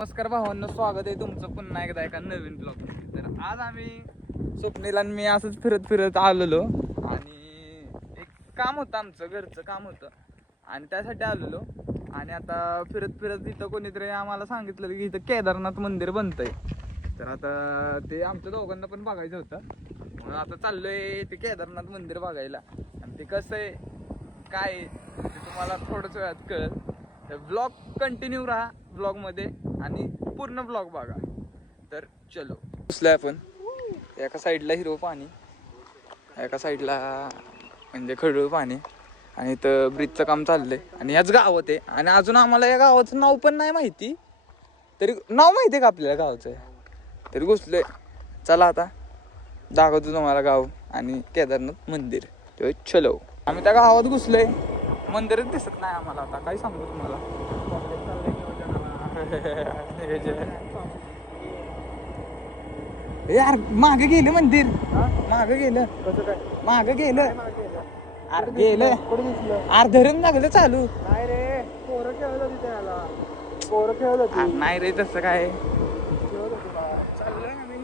नमस्कार भावांनो, स्वागत आहे तुमचं पुन्हा एकदा एका नवीन ब्लॉग. तर आज आम्ही स्वप्नील आणि मी असंच फिरत फिरत आलेलो आणि एक काम होतं, आमचं घरचं काम होतं आणि त्यासाठी आलेलो. आणि आता फिरत फिरत इथं कोणीतरी आम्हाला सांगितलं की इथं केदारनाथ मंदिर बनतंय. तर आता ते आमच्या दोघांना पण बघायचं होतं, म्हणून आता चाललोय ते केदारनाथ मंदिर बघायला. आणि ते कसं आहे काय आहे ते तुम्हाला थोडंच वेळात कळेल. तर ब्लॉग कंटिन्यू राहा ब्लॉगमध्ये आणि पूर्ण ब्लॉग बघा. तर चलो. घुसलोय आपण. एका साईडला हिरवं पाणी, एका साईडला म्हणजे खडूळ पाणी आणि इथं ब्रिजचं काम चाललंय आणि याच गावात आहे. आणि अजून आम्हाला या गावाचं नाव पण नाही माहिती, तरी नाव माहिती आहे का आपल्याला गावाचं, तरी घुसलोय. चला आता दाखवतो तुम्हाला गाव आणि केदारनाथ मंदिर. तो चलो. आम्ही त्या गावात घुसलोय, मंदिरच दिसत नाही आम्हाला. आता काय सांगू तुम्हाला. यार मागे गेलं मंदिर, मागे गेलं. कसं काय मागे गेलं? अरे गेलं, अरे धरून लागलं चालू. नाही रे, पोरं खेळत होती त्याला, पोरं खेळत होती. नाही रे तसं काय, चाललंय आम्ही.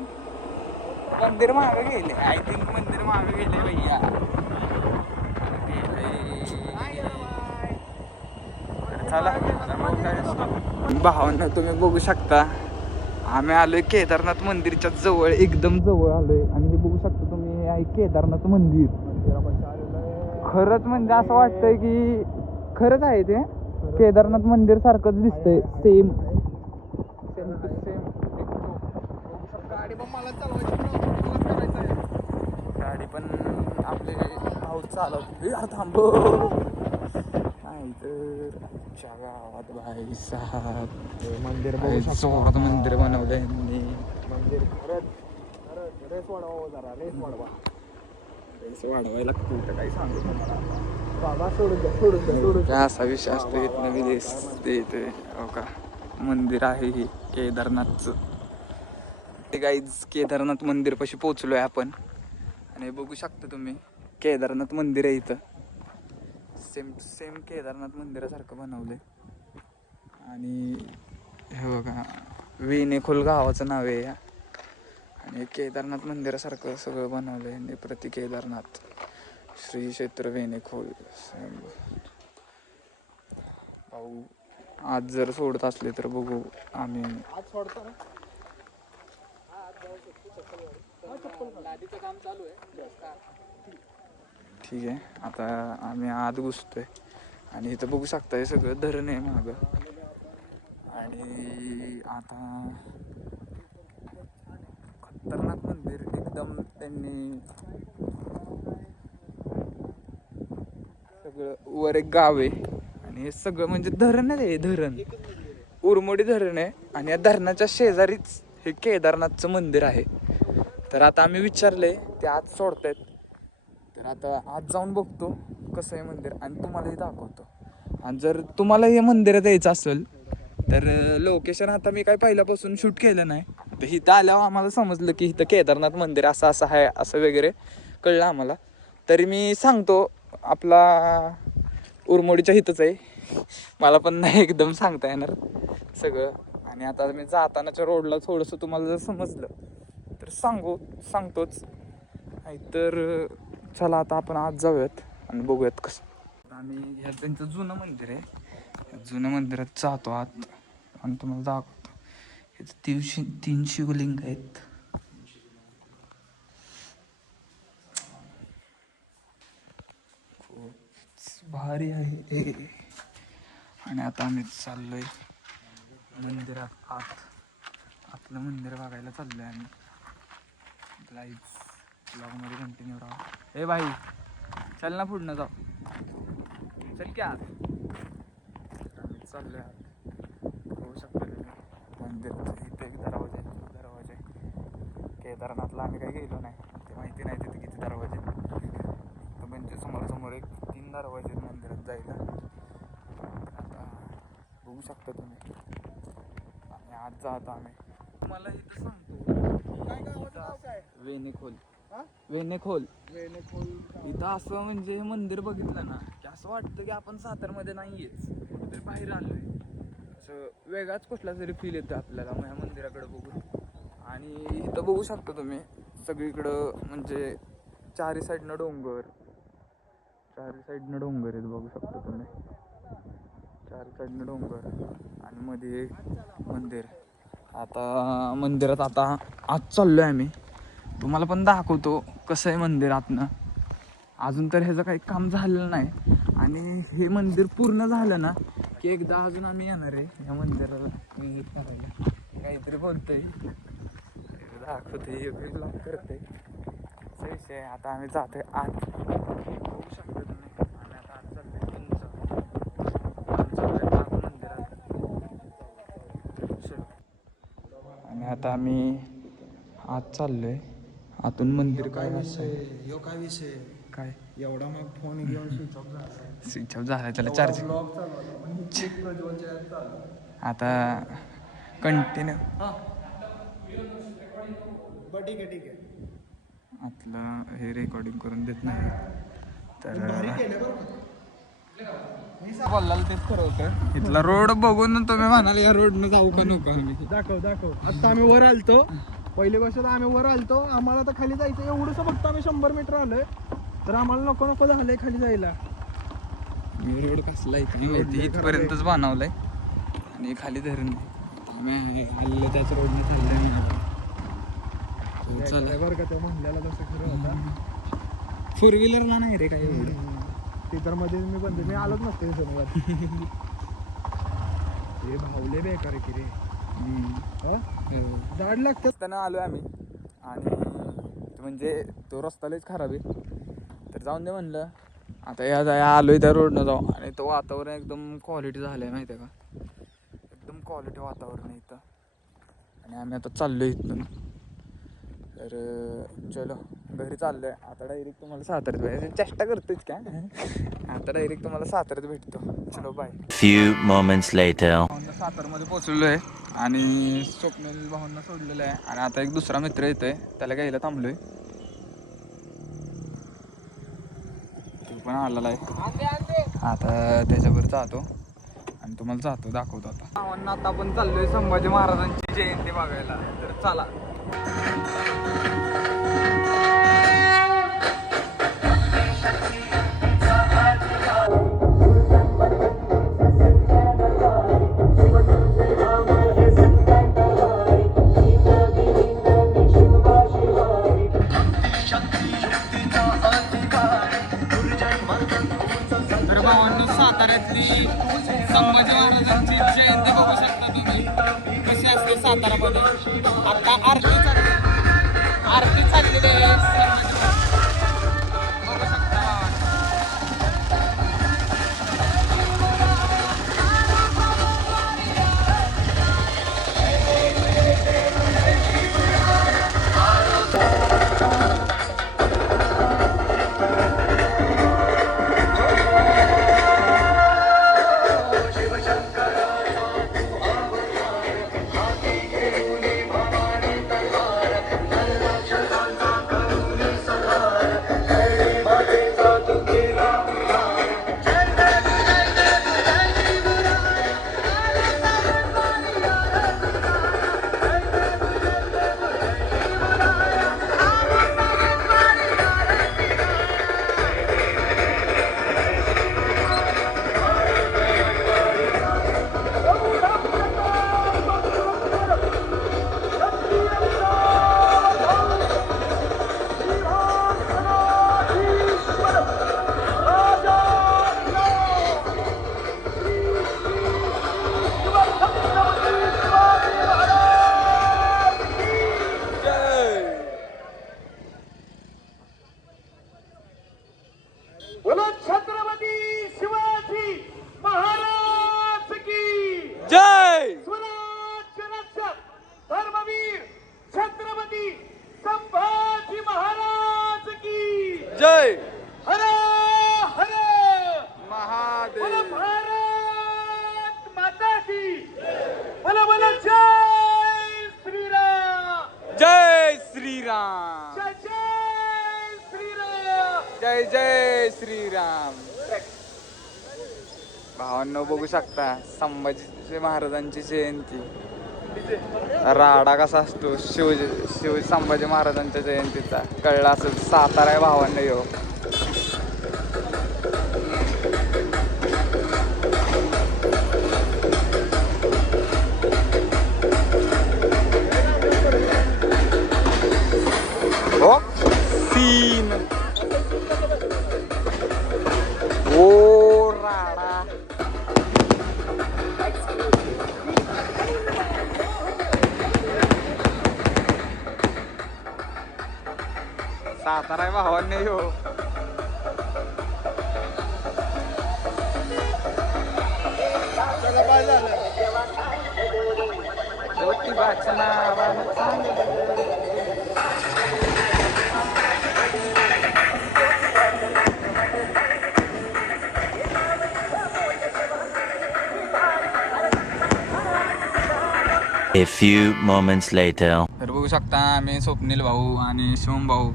मंदिर मागे गेले, आय थिंक मंदिर मागे गेले भैया. चला भावांना तुम्ही बघू शकता, आम्ही आलोय केदारनाथ मंदिरच्या जवळ, एकदम जवळ आलोय. आणि हे बघू शकता तुम्ही, हे आहे केदारनाथ मंदिर. खरंच म्हणजे असं वाटतंय की खरंच आहे ते केदारनाथ मंदिर सारखंच दिसतंय. Same same to same. गाडी पण मला चालवायची, गाडी पण आपले भाऊ चालवतो. यार थांब नाही तर आमच्या गावात भाई साहेब मंदिर जोरात मंदिर बनवलंय यांनी. मंदिर खरंच रेस वाढवा, जरा रेस वाढवा. रेस वाढवायला कुठं काही सांगू तुम्हाला बाबा. सोडून द्या असा विषय असतो. इथं मी दिसते इथे हो का मंदिर आहे हे केदारनाथचं. ते गाईज केदारनाथ मंदिर पाशी पोहोचलोय आपण आणि बघू शकता तुम्ही केदारनाथ मंदिर आहे इथं. सेम टू सेम केदारनाथ मंदिरासारखं बनवलंय. आणि हे बघा वेणेखोल गावाचं नाव आहे आणि केदारनाथ मंदिरासारखं सगळं बनवलंय आणि प्रति केदारनाथ श्री क्षेत्र वेणेखोल. भाऊ आज जर सोडत असले तर बघू आम्ही. आज सोडतो ना, काम चालू आहे. ठीक आहे, आता आम्ही आत घुसतोय आणि इथं बघू शकता हे सगळं धरण आहे मागं. आणि आता खतरनाक मंदिर एकदम. त्यांनी सगळं वर एक गाव आहे आणि हे सगळं म्हणजे धरण आहे. धरण उरमोडी धरण आहे आणि या धरणाच्या शेजारीच हे केदारनाथचं मंदिर आहे. तर आता आम्ही विचारले, ते आज सोडतायत. तर आता आज जाऊन बघतो कसं आहे मंदिर आणि तुम्हालाही दाखवतो. आणि जर तुम्हाला हे मंदिरात यायचं असेल तर लोकेशन आता मी काय पहिल्यापासून शूट केलं नाही. तर इथं आल्यावर आम्हाला समजलं की इथं केदारनाथ मंदिर असं असं आहे असं वगैरे कळलं आम्हाला. तरी मी सांगतो, आपला उरमोडीच्या इथंच आहे. मला पण नाही एकदम सांगता येणार सगळं. आणि आता मी जातानाच्या रोडला थोडंसं तुम्हाला जर समजलं तर सांगतोच. तर चला आता आपण आज जाऊयात आणि बघूयात कसं. आणि ह्या त्यांचं जुनं मंदिर आहे, जुन्या मंदिरात जातो आत आणि तुम्हाला दाखवतो. इथं 3 शिवलिंग आहेत. खूप भारी आहे. आणि आता आम्ही चाललोय मंदिरात आतलं मंदिर बघायला चाललोय आम्ही. ब्लॉगमध्ये कंटिन्यू राहा. हे भाई चल ना, पुढनं जाऊ, चल की आत. आम्ही चाललोय आत. होऊ शकतं तुम्ही मंदिराचं इथे एक दरवाजा आहे. केदारनाथला आम्ही काही गेलो नाही, ते माहिती नाही तिथे किती दरवाजे. तर म्हणजे समोर एक 3 दरवाजे मंदिरात जायला. आता बघू शकता तुम्ही. आणि आज जातो आम्ही. तुम्हाला इथं सांगतो काय वेणेखोल इथं असं म्हणजे हे मंदिर बघितलं ना की असं वाटतं की आपण सातारमध्ये नाहीयेच, कुठेतरी बाहेर आलोय. असं वेगळाच कुठला तरी फील येतो आपल्याला ह्या मंदिराकडे बघून. आणि इथं बघू शकता तुम्ही सगळीकडं म्हणजे चारी साईडनं डोंगर आहेत बघू शकता तुम्ही. चारी साईडनं डोंगर आणि मध्ये एक मंदिर. आता मंदिरात आज चाललो आहे आम्ही. तुम्हाला पण दाखवतो कसं आहे मंदिर आतनं. अजून तर ह्याचं काही काम झालेलं नाही आणि हे मंदिर पूर्ण झालं ना की एकदा अजून आम्ही येणार आहे या मंदिराला विजिट करायला. काहीतरी बोलतोय दाखवतोय ब्लॉग करतोय असा विषय आहे. आता आम्ही जातोय आत. बघू शकता तुम्ही आम्ही आता आत चाललोय आत मंदिरात. आणि आता आम्ही आत चाललोय. आतून मंदिर काय यो काय विषय काय एवढा मग फोन घेऊन स्विच ऑफ झाला त्याला चार्जिंग. आता कंटिन्यू ठीक आहे आतलं हे रेकॉर्डिंग करून देत नाही तर बोलला तेच खरं होतं. इथला रोड बघून तुम्ही म्हणाल या रोडनं जाऊ का नको. आम्ही दाखव आता आम्ही वर आलतो. पहिली गोष्ट तर आम्ही वर आलतो. आम्हाला तर खाली जायचं एवढंच फक्त आम्ही 100 मीटर आलोय तर आम्हाला नको झालंय खाली जायला. रोड कसला इथे इथपर्यंतच बनवलाय आणि खाली धरण आम्ही हल्लो त्याच रोडने चाललंय. चला बरं का त्या म्हणल्याला तसं खरं होता. 4 व्हीलरला नाही रे काय एवढं. ते तर मध्ये मी आलोच नसते समोर. हे भावले बेकार आहे की रे. झाड लागतं त्यांना आलोय आम्ही आणि म्हणजे तो रस्ता लयच खराब आहे तर जाऊन दे म्हणलं. आता या आलोय त्या रोडनं जाऊ आणि तो वातावरण एकदम क्वालिटी झालं आहे माहिती आहे का. एकदम क्वालिटी वातावरण आहे इथं आणि आम्ही आता चाललोय इथून. तर चलो घरी चाललोय आता. डायरेक्ट तुम्हाला साताऱ्यात भेटायचं चेष्टा करतोच का. आता डायरेक्ट तुम्हाला साताऱ्यात भेटतो. चलो बाय. Few moments later. सातारमध्ये पोचलेलो आहे आणि स्वप्नील भाऊंना सोडलेलं आहे आणि आता एक दुसरा मित्र येतोय त्याला घ्यायला थांबलोय. तो पण आलेला आहे आता त्याच्यावर जातो आणि तुम्हाला दाखवतो आता. भावांना आता आपण चाललोय संभाजी महाराजांची जयंती बघायला तर चला. तर भावांनो साताऱ्यातली संभाजी महाराजांची जयंती बघू शकता तुम्ही कशी असते सातारामध्ये. आता आरती चाललेली आहे. बघू शकता जय हर हर महादेव. बोला भारत माता की बोला बोला जय श्रीराम. जय श्रीराम. जय जय श्रीराम. जय जय श्रीराम. भावांनो बघू शकता संभाजी महाराजांची जयंती. राडा कसा असतो शिव संभाजी महाराजांच्या जयंतीचा कळला असेल. सातारा आहे भावांनो यो. हो सीन ओ राडा. सातारा आहे भावांनी हो. ज्योतिबाचं नावानं चांगलं. A few moments later. तर बघू शकता आम्ही स्वप्नील भाऊ आणि शिवम भाऊ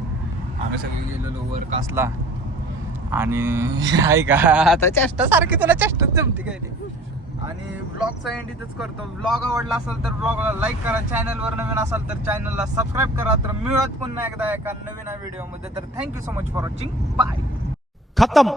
आम्ही सगळे गेलेलो वर कासला. आणि आहे का आता चेष्टा सारखी तुला चेष्टाच जमते काय ते. आणि ब्लॉगचा एंड इथंच करतो. ब्लॉग आवडला असेल तर ब्लॉगला लाईक करा. चॅनलवर नवीन असाल तर चॅनलला सबस्क्राईब करा. तर मिळत पुन्हा एकदा एका नवीन व्हिडिओमध्ये. तर thank you so much for watching. Bye. खतम.